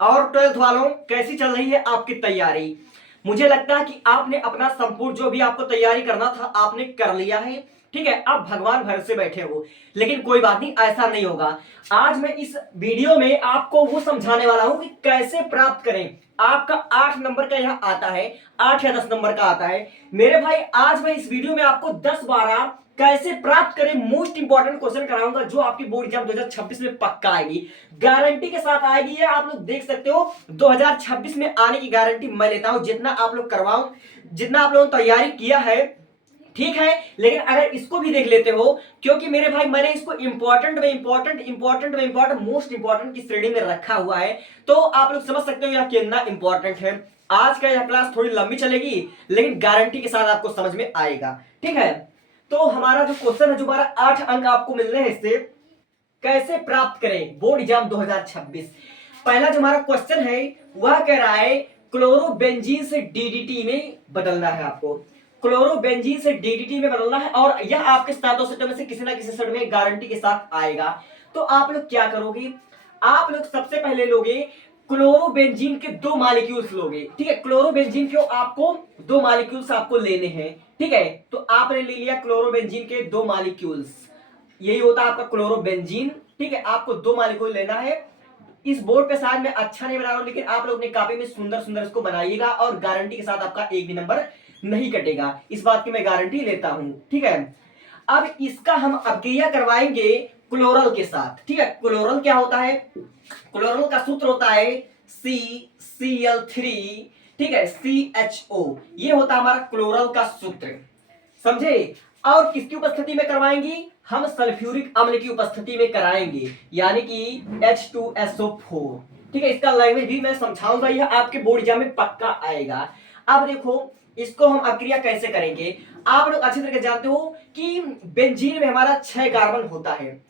और 12th वालों, कैसी चल रही है आपकी तैयारी? मुझे लगता है कि आपने अपना संपूर्ण जो भी आपको तैयारी करना था आपने कर लिया है। ठीक है, अब भगवान भरोसे बैठे हो, लेकिन कोई बात नहीं, ऐसा नहीं होगा। आज मैं इस वीडियो में आपको वो समझाने वाला हूं कि कैसे प्राप्त करें। आपका 8 नंबर का यह आता है, 8 या 10 नंबर का आता है मेरे भाई। आज मैं इस वीडियो में आपको 10-12 कैसे प्राप्त करें मोस्ट इंपॉर्टेंट क्वेश्चन कराऊंगा, जो आपकी बोर्ड एग्जाम 2026 में पक्का आएगी, गारंटी के साथ आएगी। ये आप लोग देख सकते हो, 2026 में आने की गारंटी मैं लेता हूं। जितना आप लोग करवाऊं, जितना आप लोगों ने तैयारी किया है, ठीक है, लेकिन अगर इसको भी देख लेते हो, क्योंकि मेरे भाई मैंने इसको इंपॉर्टेंट मोस्ट इंपॉर्टेंट की श्रेणी में रखा हुआ है, तो आप लोग समझ सकते हो यह कितना इंपॉर्टेंट है। आज का यह क्लास थोड़ी लंबी चलेगी, लेकिन गारंटी के साथ आपको समझ में आएगा। ठीक है, तो हमारा जो क्वेश्चन है, जो हमारा 8 अंक आपको मिलने हैं, इससे कैसे प्राप्त करें बोर्ड एग्जाम 2026। पहला जो हमारा क्वेश्चन है वह कह रहा है क्लोरोबेंजीन से डीडीटी में बदलना है आपको। क्लोरोबेंजीन से डीडीटी में बदलना है, और यह आपके सातों सेटों में से किसी ना किसी सेट में गारंटी के साथ आएगा। तो आप लोग क्या करोगे, आप लोग सबसे पहले लोगे क्लोरोबेंजीन के 2 मॉलिक्यूल्स लोगे। ठीक है, क्लोरोबेंजीन के आपको 2 मॉलिक्यूल्स आपको लेने हैं। ठीक है, तो आपने ले लिया क्लोरोबेंजीन के 2 मॉलिक्यूल्स, यही होता है आपका क्लोरोबेंजीन। ठीक है, आपको 2 मॉलिक्यूल लेना है। इस बोर्ड पे शायद मैं अच्छा नहीं बना रहा हूं, लेकिन आप लोग अपनी कॉपी में सुंदर सुंदर इसको बनाइएगा, और गारंटी के साथ आपका एक भी नंबर नहीं कटेगा, इस बात की मैं गारंटी लेता हूं। ठीक है, अब इसका हम अपक्रिया करवाएंगे क्लोरल के साथ। ठीक है, क्लोरल क्या होता है, क्लोरल का सूत्र होता है CCl3। ठीक है, CHO, ये होता है हमारा क्लोरल का सूत्र, समझे। और किसकी उपस्थिति में करवाएंगी, हम सल्फ्यूरिक अम्ल की उपस्थिति में कराएंगे, यानी कि H2SO4। ठीक है, इसका लैंग्वेज भी मैं समझाऊंगा, यह आपके बोर्ड एग्जाम में पक्का आएगा। अब देखो, इसको हम अक्रिया कैसे करेंगे। आप लोग अच्छी तरह जानते हो कि बेंजीन में हमारा 6 कार्बन होता है,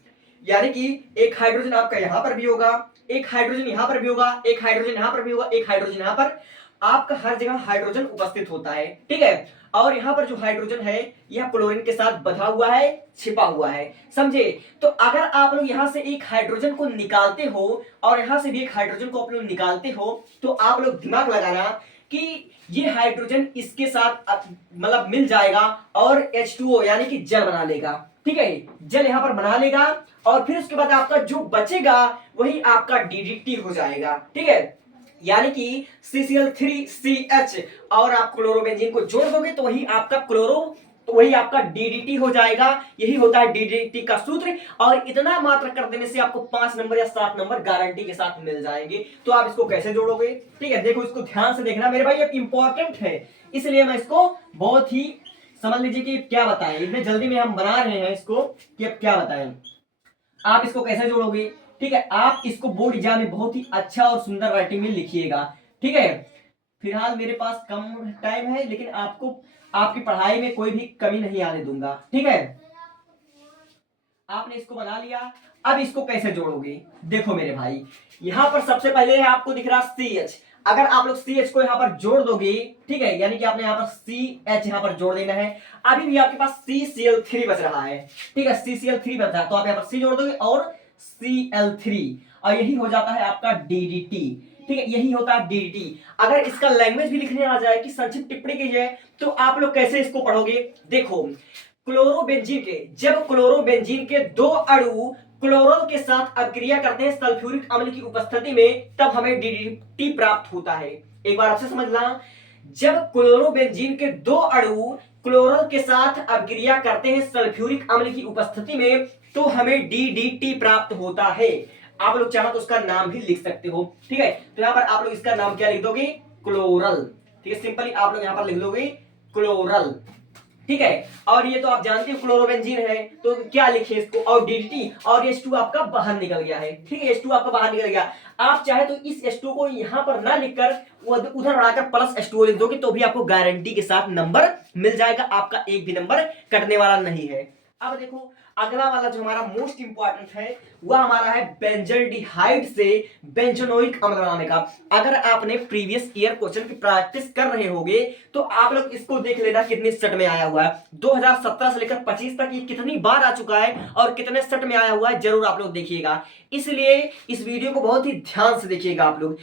यानी कि एक हाइड्रोजन आपका यहां पर भी होगा, एक हाइड्रोजन यहां पर भी होगा, एक हाइड्रोजन यहां पर भी होगा, एक हाइड्रोजन यहां पर, आपका हर जगह हाइड्रोजन उपस्थित होता है। ठीक है, और यहां पर जो हाइड्रोजन है यह क्लोरीन के साथ बंधा हुआ है, छिपा हुआ है, समझे। तो अगर आप लोग यहां से एक हाइड्रोजन को निकालते हो और यहां से भी एक हाइड्रोजन को आप लोग निकालते हो, तो आप लोग दिमाग लगाना कि ये हाइड्रोजन इसके साथ मतलब मिल जाएगा और H2O यानी कि जल बना लेगा। ठीक है, जल यहां पर बना लेगा, और फिर उसके बाद आपका जो बचेगा वही आपका डीडीटी हो जाएगा। ठीक है, यानी कि CCl3CH, और आप क्लोरोबेंजीन को जोड़ दोगे तो वही आपका क्लोरो, तो वही आपका डीडीटी हो जाएगा। यही होता है डीडीटी का सूत्र, और इतना मात्र कर देने से आपको 5 नंबर या 7 नंबर गारंटी के साथ मिल जाएंगे। तो आप इसको कैसे जोड़ोगे, ठीक है, देखो इसको ध्यान से देखना मेरे भाई, ये इंपॉर्टेंट है, इसलिए मैं इसको बहुत ही समझ लीजिए कि क्या बताएं, इतने जल्दी में हम बना रहे हैं इसको कि अब क्या बताएं। आप इसको कैसे जोड़ोगे, ठीक है, आप इसको बोर्ड एग्जाम में बहुत ही अच्छा और सुंदर राइटिंग में लिखिएगा। ठीक है, फिलहाल मेरे पास कम टाइम है, लेकिन आपको आपकी पढ़ाई में कोई भी कमी नहीं आने दूंगा। ठीक है, आपने इसको बना लिया, अब इसको कैसे जोड़ोगे, देखो मेरे भाई, यहां पर सबसे पहले है आपको दिख रहा CH। अगर आप लोग CH को यहां पर जोड़ दोगे, ठीक है, यानी कि आपने यहां पर CH यहां पर जोड़ देना है। अभी भी आपके पास CCl3 बच रहा है। ठीक है, CCl3 बच रहा है, तो आप यहां पर C जोड़ दोगे और Cl3, और यही हो जाता है आपका DDT। ठीक है, यही होता है DDT। अगर इसका लैंग्वेज भी लिखने आ जाए कि संक्षिप्त टिप्पणी की जाए, तो आप लोग कैसे इसको पढ़ोगे, देखो, क्लोरोबेंजीन के, जब क्लोरोबेंजीन के 2 अणु क्लोरल के साथ अक्रिया करते हैं सल्फ्यूरिक अम्ल की उपस्थिति में, तब हमें डीडीटी प्राप्त होता है। एक बार आपसे समझना, जब क्लोरोबेंजीन के 2 अणु क्लोरल के साथ अक्रिया करते हैं सल्फ्यूरिक अम्ल की उपस्थिति में, तो हमें डीडीटी प्राप्त होता है। आप लोग चाहो तो उसका नाम भी लिख सकते हो। ठीक है, तो यहां पर आप लोग इसका नाम क्या लिख दोगे, क्लोरल। ठीक है, सिंपली आप लोग यहां पर लिख दोगे क्लोरल। ठीक है, और ये तो आप जानते हो क्लोरोबेंजीन है, तो क्या लिखे इसको, और डीडीटी, और H2 आपका बाहर निकल गया है। ठीक है, H2 आपका बाहर निकल गया। आप चाहे तो इस H2 को यहां पर ना लिखकर उधर बढ़ाकर प्लस H2O लिख दोगे, तो भी आपको गारंटी के साथ नंबर मिल जाएगा, आपका एक भी नंबर कटने वाला नहीं है। अब देखो अगला वाला जो हमारा मोस्ट इंपॉर्टेंट है वह हमारा है बेंजल्डिहाइड से बेंजोनोइक अम्ल बनाने का। अगर आपने प्रीवियस ईयर क्वेश्चन की प्रैक्टिस कर रहे होगे तो आप लोग इसको देख लेना कितनी सेट में आया हुआ है। 2017 से लेकर 25 तक ये कितनी बार आ चुका है और कितने सेट में आया हुआ है जरूर आप लोग देखिएगा। इसलिए इस वीडियो को बहुत ही ध्यान से देखिएगा आप लोग,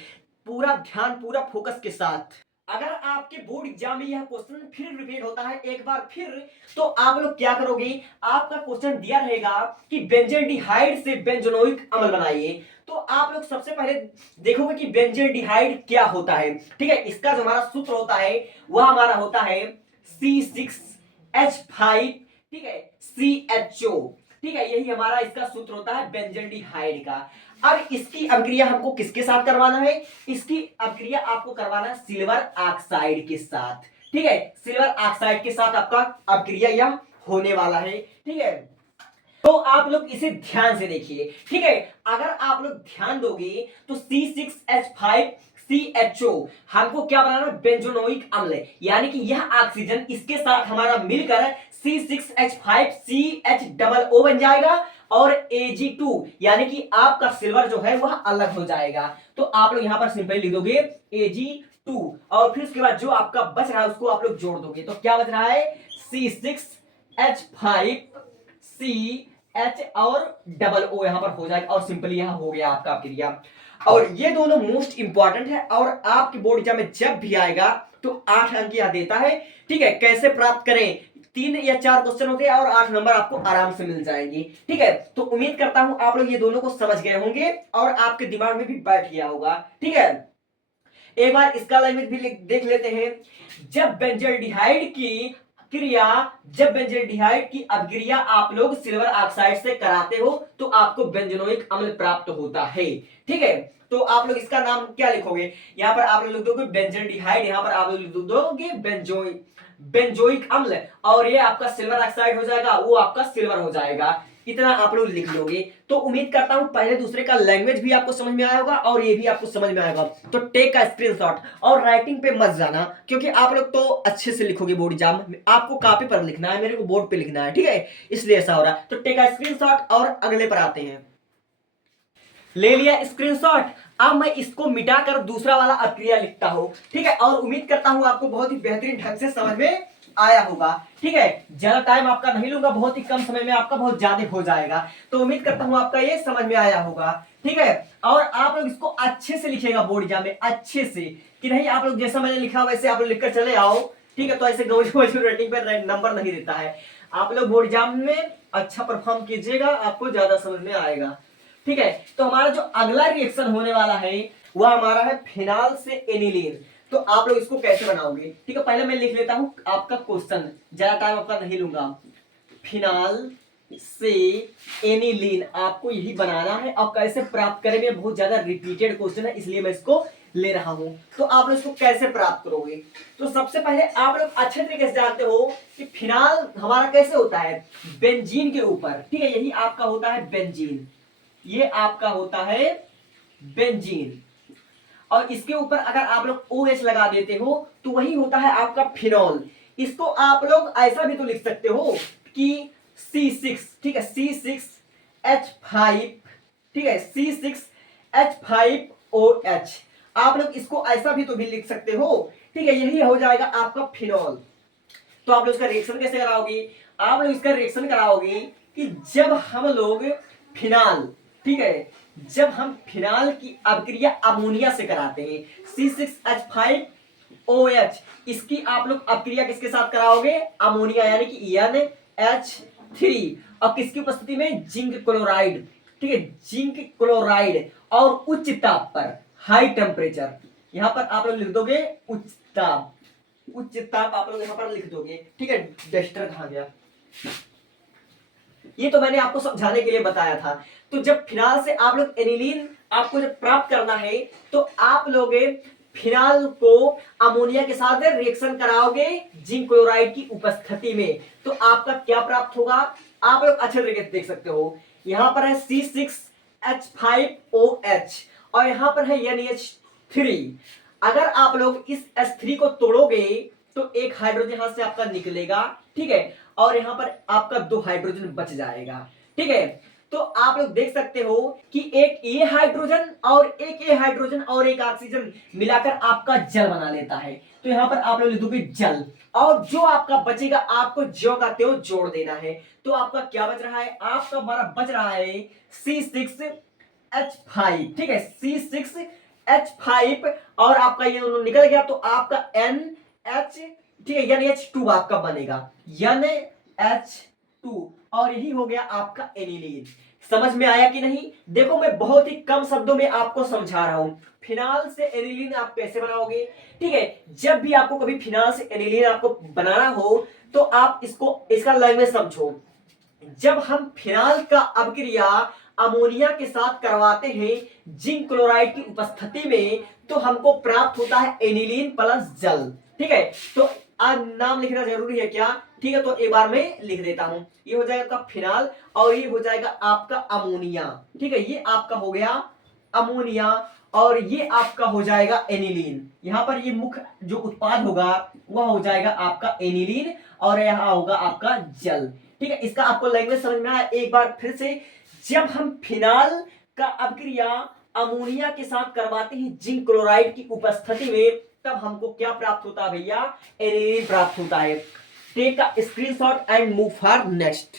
पूरा ध्यान पूरा फोकस के साथ। अगर आपके बोर्ड एग्जाम में यह क्वेश्चन फिर रिपीट होता है एक बार फिर, तो आप लोग क्या करोगे, आपका क्वेश्चन दिया रहेगा कि बेंजल्डिहाइड से बेंजोनोइक अम्ल बनाइए, तो आप लोग सबसे पहले देखोगे कि बेंजल्डिहाइड क्या होता है। ठीक है, इसका जो हमारा सूत्र होता है वह हमारा होता है C6H5, ठीक है, CHO, ठीक है, यही हमारा इसका सूत्र होता है बेंजल्डिहाइड का। अब इसकी अभिक्रिया हमको किसके साथ करवाना है, इसकी अभिक्रिया आपको करवाना है सिल्वर ऑक्साइड के साथ। ठीक है, सिल्वर ऑक्साइड के साथ आपका अभिक्रिया यह होने वाला है। ठीक है, तो आप लोग इसे ध्यान से देखिए। ठीक है, अगर आप लोग ध्यान दोगे तो C6H5CHO हमको क्या बनाना है, बेंजोनोइक अम्ल, यानी कि यह ऑक्सीजन इसके साथ हमारा मिलकर C6H5CH बन जाएगा और Ag2 यानी कि आपका सिल्वर जो है वह अलग हो जाएगा। तो आप लोग यहां पर सिंपल लिख दोगे Ag2 और फिर उसके बाद जो आपका बच रहा है उसको आप लोग जोड़ दोगे। तो क्या बच रहा है, C6H5CH और O यहां पर हो जाएगा और सिंपली यहां हो गया आपका क्रिया। और ये दोनों मोस्ट इंपॉर्टेंट है और आपके बोर्ड एग्जाम में जब भी आएगा तो 8 अंक यह देता है। ठीक है, कैसे प्राप्त करें, 3 या 4 क्वेश्चन होते हैं और 8 नंबर आपको आराम से मिल जाएंगे। ठीक है, तो उम्मीद करता हूं आप लोग ये दोनों को समझ गए होंगे और आपके दिमाग में भी बैठ गया होगा। ठीक है, एक बार इसका लैंग्वेज भी देख लेते हैं। जब बेंजल्डिहाइड की क्रिया, जब बेंजल्डिहाइड की अभिक्रिया आप लोग सिल्वर ऑक्साइड से कराते हो तो आपको बेंजोनोइक अम्ल प्राप्त होता है। ठीक है, तो आप लोग इसका नाम क्या लिखोगे, यहां पर आप लोग लिख दोगे बेंजल्डिहाइड, यहां पर आप लोग लिख दोगे बेंजोइक अम्ल और ये आपका सिल्वर ऑक्साइड हो जाएगा, वो आपका सिल्वर हो जाएगा। इतना आप लोग लिख लोगे। तो उम्मीद करता हूं पहले दूसरे का लैंग्वेज भी आपको समझ में आया होगा और ये भी आपको समझ में आएगा। तो टेक का स्क्रीनशॉट और राइटिंग पे मत जाना, क्योंकि आप लोग तो अच्छे से लिखोगे बोर्ड एग्जाम में, आपको कॉपी पर लिखना है, मेरे को बोर्ड पे लिखना है। ठीक है, इसलिए ऐसा हो रहा है। तो टेक का स्क्रीनशॉट और अगले पर आते हैं। ले लिया स्क्रीनशॉट, अब मैं इसको मिटाकर दूसरा वाला अभिक्रिया लिखता हूं। ठीक है, और उम्मीद करता हूं आपको बहुत ही बेहतरीन ढंग से समझ में आया होगा। ठीक है, ज्यादा टाइम आपका नहीं लूंगा, बहुत ही कम समय में आपका बहुत ज्यादा हो जाएगा। तो उम्मीद करता हूं आपका ये समझ में आया होगा। ठीक है, और आप लोग इसको अच्छे से लिखेगा बोर्ड एग्जाम में, अच्छे से, कि नहीं आप लोग जैसा मैंने लिखा वैसे आप लोग लिखकर चले आओ। ठीक है, तो ऐसे गौजू रेटिंग पर नंबर नहीं देता है। आप लोग बोर्ड एग्जाम में अच्छा परफॉर्म कीजिएगा, आपको ज्यादा समझ में आएगा। ठीक है, तो हमारा जो अगला रिएक्शन होने वाला है वह हमारा है फिनाल से एनिलीन। तो आप लोग इसको कैसे बनाओगे, ठीक है, पहले मैं लिख लेता हूं आपका क्वेश्चन, ज्यादा टाइम आपका नहीं लूंगा। फिनाल से एनिलीन आपको यही बनाना है। अब कैसे प्राप्त करेंगे, बहुत ज्यादा रिपीटेड क्वेश्चन है इसलिए मैं इसको ले रहा हूं। तो आप लोग इसको कैसे प्राप्त करोगे, तो सबसे पहले आप लोग अच्छे तरीके से जानते हो कि फिनाल हमारा कैसे होता है, बेंजीन के ऊपर। ठीक है, यही आपका होता है बेंजीन, ये आपका होता है बेंजीन, और इसके ऊपर अगर आप लोग OH लगा देते हो तो वही होता है आपका फिनॉल। इसको आप लोग ऐसा भी तो लिख सकते हो कि C6, ठीक है, C6H5, ठीक है, C6H5OH, आप लोग इसको ऐसा भी तो भी लिख सकते हो। ठीक है, यही हो जाएगा आपका फिनॉल। तो आप लोग इसका रिएक्शन कैसे कराओगे, आप लोग इसका रिएक्शन कराओगे कि जब हम लोग फिनाल, ठीक है, जब हम फिनाल की अभिक्रिया अमोनिया से कराते हैं C6H5OH, इसकी आप लोग अभिक्रिया किसके साथ कराओगे, अमोनिया यानी कि NH3, और किसकी उपस्थिति में, जिंक क्लोराइड। ठीक है, जिंक क्लोराइड और उच्च ताप पर, हाई टेम्परेचर, यहां पर आप लोग लिख दोगे उच्च ताप, उच्च ताप आप लोग यहां पर लिख दोगे। ठीक है, डस्टर कहां गया, ये तो मैंने आपको समझाने के लिए बताया था। तो जब फिनाल से आप लोग एनिलीन आपको जब प्राप्त करना है तो आप लोग फिनाल को अमोनिया के साथ रिएक्शन कराओगे जिंक क्लोराइड की उपस्थिति में, तो आपका क्या प्राप्त होगा, आप लोग अच्छे तरीके से देख सकते हो। यहां पर है C6H5OH और यहां पर है NH3। अगर आप लोग इस H3 को तोड़ोगे तो एक हाइड्रोजन यहां से आपका निकलेगा। ठीक है, और यहाँ पर आपका 2 हाइड्रोजन बच जाएगा। ठीक है, तो आप लोग देख सकते हो कि एक ए हाइड्रोजन और एक ऑक्सीजन मिलाकर आपका जल बना लेता है। तो यहाँ पर आप लोग लिख दोगे जल, और जो आपका बचेगा आपको ज्यों का त्यों जोड़ देना है। तो आपका क्या बच रहा है, आपका हमारा बच रहा है C6H5। ठीक है, C6H5, और आपका ये दोनों निकल गया तो आपका NH, ठीक है, NH2 आपका बनेगा, NH2, और यही हो गया आपका एनिलीन। समझ में आया कि नहीं? देखो मैं बहुत ही कम शब्दों में आपको समझा रहा हूं। फिनाल से एनिलीन आप कैसे बनाओगे? ठीक है, जब भी आपको कभी फिनाल से एनिलीन आपको बनाना हो तो आप इसका लैंग्वेज समझो। जब हम फिनाल का अपक्रिया अमोनिया के साथ करवाते हैं जिंक क्लोराइड की उपस्थिति में, तो हमको प्राप्त होता है एनिलीन प्लस जल। ठीक है, तो आज नाम लिखना जरूरी है क्या? ठीक है, तो एक बार मैं लिख देता हूं। ये हो जाएगा आपका फिनाल और ये हो जाएगा आपका अमोनिया। ठीक है, ये आपका हो गया अमोनिया और ये आपका हो जाएगा एनिलीन। यहां पर ये मुख्य जो उत्पाद होगा वह हो जाएगा आपका एनिलीन और यहां होगा आपका जल। ठीक है, इसका आपको लैंग्वेज समझ में आया? एक बार फिर से, जब हम फिनाल का अपक्रिया अमोनिया के साथ करवाते हैं जिंक क्लोराइड की उपस्थिति में, तब हमको क्या प्राप्त होता है भैया? एनिलीन प्राप्त होता है। Take a screenshot and move for next.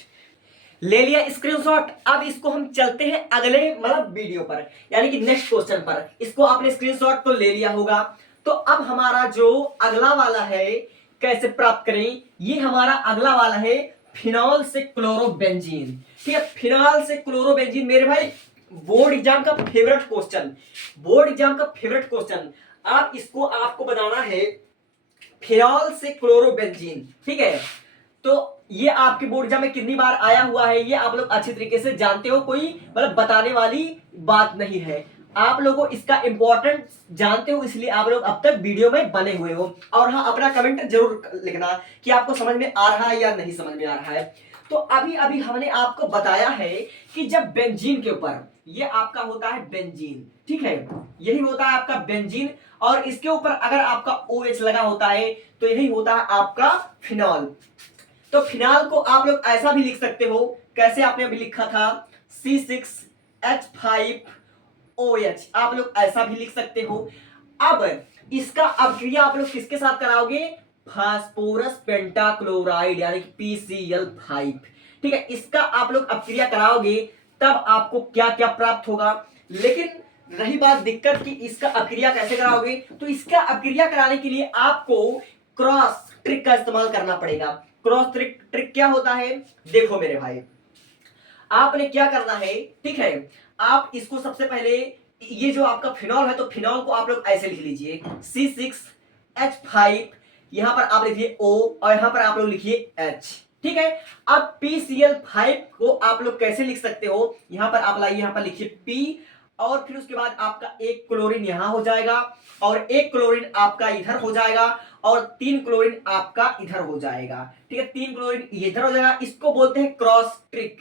ले लिया स्क्रीनशॉट, अब इसको हम चलते हैं अगले मतलब वीडियो पर, यानी कि नेक्स्ट क्वेश्चन पर। इसको आपने स्क्रीनशॉट तो ले लिया होगा। तो अब हमारा जो अगला वाला है कैसे प्राप्त करें, ये हमारा अगला वाला है फिनॉल से क्लोरोबेंजीन। ठीक है, फिनॉल से क्लोरोबेंजीन मेरे भाई बोर्ड एग्जाम का फेवरेट क्वेश्चन, बोर्ड एग्जाम का फेवरेट क्वेश्चन। आप इसको आपको बनाना है फिनॉल से क्लोरोबेंजीन। ठीक है, तो ये आपके बोर्ड एग्जाम में कितनी बार आया हुआ है ये आप लोग अच्छी तरीके से जानते हो, कोई मतलब बताने वाली बात नहीं है। आप लोगों को इसका इंपॉर्टेंस जानते हो, इसलिए आप लोग अब तक वीडियो में बने हुए हो। और हाँ, अपना कमेंट जरूर लिखना कि आपको समझ में आ रहा है या नहीं समझ में आ रहा है। तो अभी अभी हमने आपको बताया है कि जब बेंजीन के ऊपर, ये आपका होता है बेंजीन, ठीक है, यही होता है आपका बेंजीन, और इसके ऊपर अगर आपका OH लगा होता है तो यही होता है आपका फिनॉल। तो फिनाल को आप लोग ऐसा भी लिख सकते हो, कैसे आपने अभी लिखा था C6H5OH, आप लोग ऐसा भी लिख सकते हो। अब इसका अपक्रिया आप लोग किसके साथ कराओगे? फास्फोरस पेंटाक्लोराइड यानी कि PCl5। ठीक है, इसका आप लोग अपक्रिया कराओगे तब आपको क्या क्या प्राप्त होगा। लेकिन रही बात दिक्कत कि इसका अपक्रिया कैसे कराओगे, तो इसका अपक्रिया कराने के लिए आपको क्रॉस ट्रिक का इस्तेमाल करना पड़ेगा। क्रॉस ट्रिक क्या होता है? देखो मेरे भाई, आपने क्या करना है, ठीक है, आप इसको सबसे पहले ये जो आपका फिनॉल है, तो फिनॉल को आप लोग ऐसे लिख लीजिए C6H5, यहां पर आप लिखिए O और यहां पर आप लोग लिखिए H। ठीक है, अब PCl5 को आप लोग कैसे लिख सकते हो? यहां पर आप लाइए, यहां पर लिखिए P और फिर उसके बाद आपका एक क्लोरीन यहां हो जाएगा और एक क्लोरीन आपका इधर हो जाएगा और 3 क्लोरीन आपका इधर हो जाएगा। ठीक है, 3 क्लोरीन इधर हो जाएगा, इसको बोलते हैं क्रॉस ट्रिक।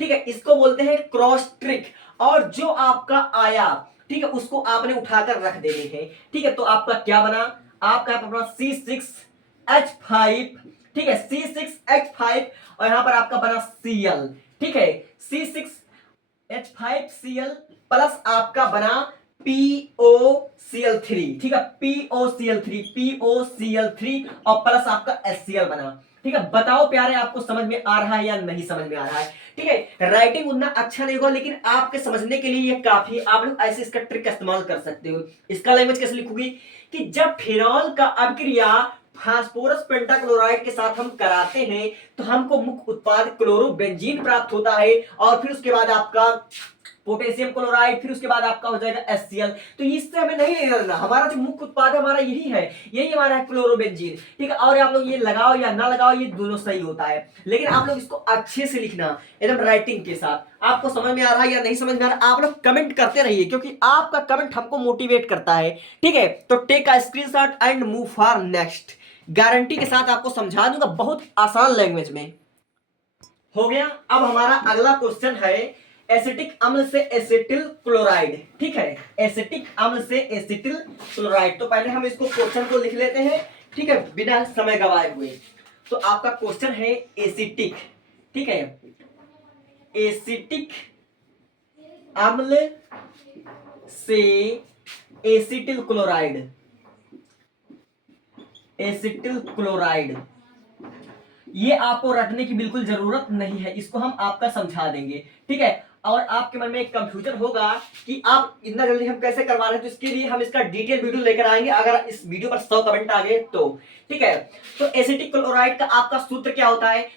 ठीक है, इसको बोलते हैं क्रॉस ट्रिक। और जो आपका आया, ठीक है, उसको आपने उठाकर रख देने हैं। ठीक है, तो आपका क्या बना? आपका अपना C6H5, ठीक है, C6H5 और यहां पर आपका बना Cl। ठीक है, C6H5Cl प्लस आपका बना POCl3। ठीक है, POCl3 और प्लस आपका HCl बना। ठीक है, बताओ प्यारे, आपको समझ में आ रहा है या नहीं समझ में आ रहा है? ठीक है, राइटिंग उतना अच्छा नहीं होगा लेकिन आपके समझने के लिए ये काफी, आप लोग ऐसे इसका ट्रिक का इस्तेमाल कर सकते हो। इसका लैंग्वेज कैसे लिखोगे कि जब फिनॉल का अपक्रिया फास्फोरस पेंटाक्लोराइड के साथ हम कराते हैं तो हमको मुख्य उत्पाद क्लोरोबेंजीन प्राप्त होता है और फिर उसके बाद आपका पोटेशियम क्लोराइड, फिर उसके बाद आपका हो जाएगा HCl। तो इससे हमें नहीं लेना, हमारा जो मुख्य उत्पाद है हमारा यही है, यही हमारा है क्लोरोबेंजीन। ठीक है, और आप लोग ये लगाओ या ना लगाओ ये दोनों सही होता है, लेकिन आप लोग इसको अच्छे से लिखना एकदम राइटिंग के साथ। आपको समझ में आ रहा है या नहीं समझ में आ रहा है? आप लोग कमेंट करते रहिए क्योंकि आपका कमेंट हमको मोटिवेट करता है। ठीक है, तो take a screenshot and move for next. Guarantee के साथ आपको समझा दूंगा बहुत आसान लैंग्वेज में। हो गया। अब हमारा अगला क्वेश्चन है एसिटिक अम्ल से एसिटिल क्लोराइड। ठीक है, एसिटिक अम्ल से एसिटिल क्लोराइड। तो पहले हम इसको क्वेश्चन को लिख लेते हैं, ठीक है, बिना समय गवाए हुए। तो आपका क्वेश्चन है एसिटिक, ठीक है, एसिटिक अम्ल से एसिटिल क्लोराइड, एसिटिल क्लोराइड, ये आपको रटने की बिल्कुल जरूरत नहीं है, इसको हम आपका समझा देंगे, ठीक है। और आपके मन में एक कंफ्यूजन होगा कि आप इतना जल्दी हम कैसे करवा रहे हैं, तो इसके लिए हम इसका डिटेल वीडियो लेकर आएंगे अगर इस वीडियो पर 100 कमेंट आ गए तो, ठीक है। तो एसिटिक क्लोराइड का आपका सूत्र क्या होता है,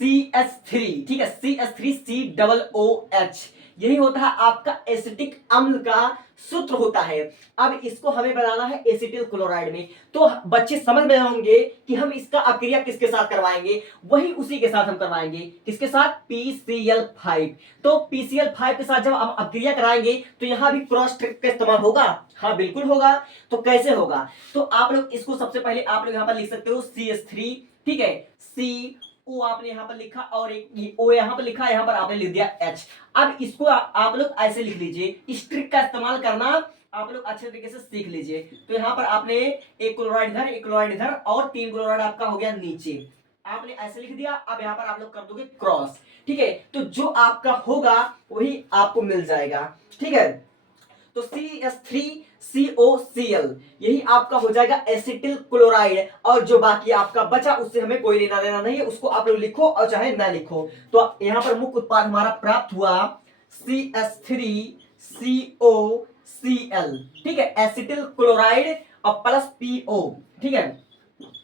CH3, ठीक है, CH3COOH, यही होता है आपका एसिटिक अम्ल का सूत्र होता है। अब इसको हमें बनाना है एसिटिल क्लोराइड में, तो बच्चे समझ में होंगे कि हम इसका अक्रिया किसके साथ करवाएंगे, वही उसी के साथ हम करवाएंगे, किसके साथ, PCl5। तो PCl5 के साथ जब हम अक्रिया कराएंगे तो यहां भी क्रॉस ट्रिक का इस्तेमाल होगा, हाँ बिल्कुल होगा। तो कैसे होगा, तो आप लोग इसको सबसे पहले आप लोग यहां पर लिख सकते हो CH3, ठीक है, C ओ आपने यहां पर लिखा और एक ओ यहां पर लिखा, यहां पर आपने लिख दिया H। अब इसको आप लोग ऐसे लिख लीजिए, इस ट्रिक का इस्तेमाल करना आप लोग अच्छे तरीके से सीख लीजिए। तो यहां पर आपने एक क्लोराइड इधर, एक क्लोराइड इधर और 3 क्लोराइड आपका हो गया नीचे, आपने ऐसे लिख दिया। अब यहां पर आप लोग कर दोगे क्रॉस, ठीक है, तो जो आपका होगा वही आपको मिल जाएगा, ठीक है। तो CH3COCl यही आपका हो जाएगा एसिटिल क्लोराइड, और जो बाकी आपका बचा उससे हमें कोई लेना देना नहीं है, उसको आप लोग लिखो और चाहे ना लिखो। तो यहां पर मुख्य उत्पाद हमारा प्राप्त हुआ CH3COCl, ठीक है, एसिटिल क्लोराइड और प्लस PO, ठीक है,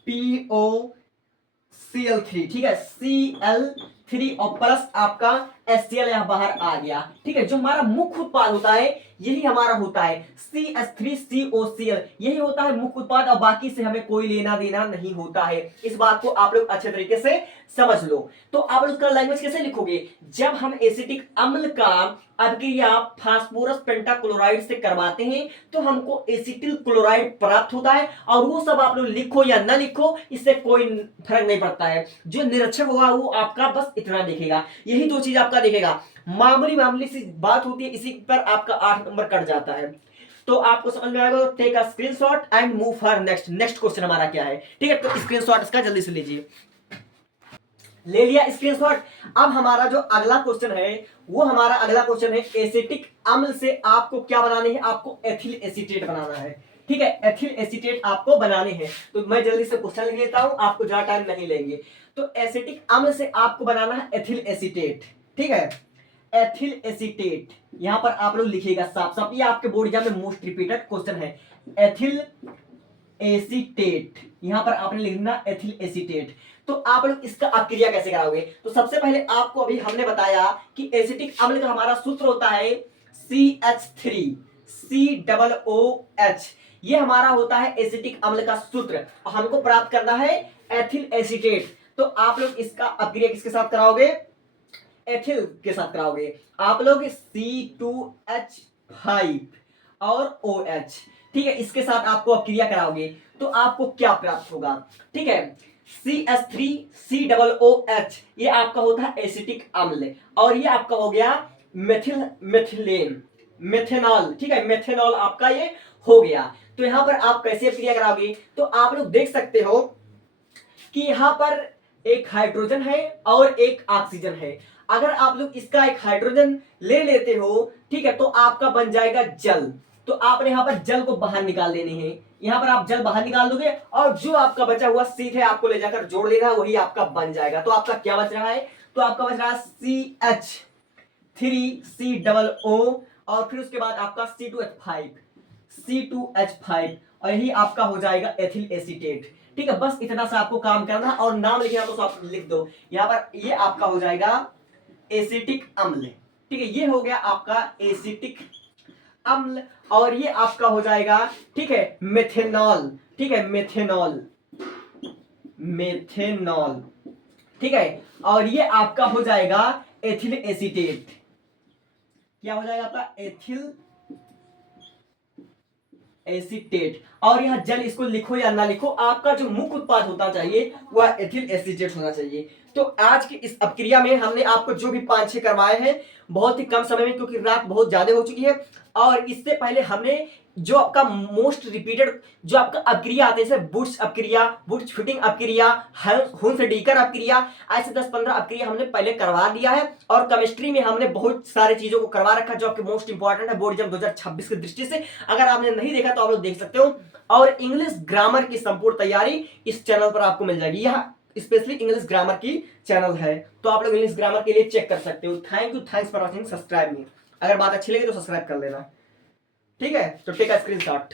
POCl3, ठीक है, Cl3 और प्लस आपका HCl यहां बाहर आ गया, ठीक है। जो हमारा मुख्य उत्पाद होता है यही हमारा होता है CH3COCl, यही होता है मुख्य उत्पाद, और बाकी से हमें कोई लेना देना नहीं होता है। इस बात को आप लोग अच्छे तरीके से समझ लो। तो आप लोग का लैंग्वेज कैसे लिखोगे, जब हम एसिटिक अम्ल का अभिक्रिया फास्फोरस पेंटाक्लोराइड से करवाते हैं तो हमको एसिटिल क्लोराइड प्राप्त होता है, और वो सब आप लोग लिखो या ना लिखो इससे कोई फर्क नहीं पड़ता है। जो निरीक्षक होगा वो आपका बस इतना देखेगा, यही दो चीज आपका देखेगा। मामूली सी बात होती है, इसी पर आपका 8 नंबर कट जाता है। तो आपको समझ में आएगा, take a screenshot and move for next. Next question हमारा क्या है, ठीक है, तो स्क्रीनशॉट इसका जल्दी से लीजिए। ले लिया स्क्रीनशॉट। अब हमारा जो अगला क्वेश्चन है वो हमारा अगला क्वेश्चन है एसिटिक अम्ल से आपको क्या बनाने हैं, आपको एथिल एसीटेट बनाना है, ठीक है, एथिल एसीटेट आपको बनाने हैं। तो मैं जल्दी से क्वेश्चन लिख लेता हूं, आपको ज्यादा टाइम नहीं लेंगे। तो एसिटिक अम्ल से आपको बनाना है एथिल एसीटेट, ठीक है, एथिल एसीटेट। यहां पर आप लोग लिखिएगा साफ साफ, ये आपके बोर्ड एग्जाम में मोस्ट रिपीटेड क्वेश्चन है, एथिल एसीटेट। यहां पर आपने लिखना एथिल एसीटेट। तो आप लोग इसका अक्रिया कैसे कराओगे, तो सबसे पहले आपको अभी हमने बताया कि एसिटिक अम्ल का हमारा सूत्र होता है CH3COOH, ये हमारा होता है एसिटिक अम्ल का सूत्र, और हमको प्राप्त करना है एथिल एसीटेट। तो आप लोग इसका अक्रिया किसके साथ कराओगे, एथिल के साथ कराओगे। आप लोग C2H5 और OH, ठीक है, इसके साथ आपको अक्रिया कराओगे तो आपको क्या प्राप्त होगा, ठीक है, CH3COOH ये आपका होता है एसिटिक अम्ल, और ये आपका हो गया मेथिलेन मेथेनॉल, ठीक है, मेथेनॉल आपका ये हो गया। तो यहां पर आप कैसे अक्रिया कराओगे, तो आप लोग देख सकते हो कि यहां पर एक हाइड्रोजन है और एक ऑक्सीजन है। अगर आप लोग इसका एक हाइड्रोजन ले लेते हो, ठीक है, तो आपका बन जाएगा जल। तो आपने यहां पर जल को बाहर निकाल देने हैं, यहां पर आप जल बाहर निकाल दोगे और जो आपका बचा हुआ सीधे आपको ले जाकर जोड़ देना, वही आपका बन जाएगा। तो आपका क्या बच रहा है, तो आपका बच रहा है CH3COO और फिर उसके बाद आपका C2H5 और यही आपका हो जाएगा एथिल एसीटेट, ठीक है। बस इतना सा आपको काम करना, और नाम लिखना तो आप लिख दो यहां पर, ये आपका हो जाएगा एसिटिक अम्ल, ठीक है, ये हो गया आपका एसिटिक अम्ल, और ये आपका हो जाएगा, ठीक है, मेथेनॉल, ठीक है, मेथेनॉल मेथेनॉल, ठीक है, और ये आपका हो जाएगा एथिल एसीटेट। क्या हो जाएगा आपका, एथिल एसीटेट। और यह जल, इसको लिखो या ना लिखो, आपका जो मुख्य उत्पाद होता चाहिए वह एथिल एसीटेट होना चाहिए। तो आज की इस अपक्रिया में हमने आपको जो भी 5-6 करवाए हैं बहुत ही कम समय में, क्योंकि रात बहुत ज्यादा हो चुकी है, और इससे पहले हमने जो आपका मोस्ट रिपीटेड जो आपका अपक्रिया आते हैं जैसे बुट्स अपक्रिया, बुट्स फिटिंग अपक्रिया, हुंसडीकर अपक्रिया, ऐसे 10-15 अपक्रिया हमने पहले करवा दिया है। और केमिस्ट्री में हमने बहुत सारे चीजों को करवा रखा जो आपके मोस्ट इंपॉर्टेंट है बोर्ड एग्जाम 2026 की दृष्टि से। अगर आपने नहीं देखा तो आप लोग देख सकते हो। और इंग्लिश ग्रामर की संपूर्ण तैयारी इस चैनल पर आपको मिल जाएगी। यह स्पेशली इंग्लिश ग्रामर की चैनल है, तो आप लोग इंग्लिश ग्रामर के लिए चेक कर सकते हो। Thank you, thanks for watching, subscribe मी। अगर बात अच्छी लगी तो सब्सक्राइब कर लेना, ठीक है। तो टेक अ स्क्रीनशॉट।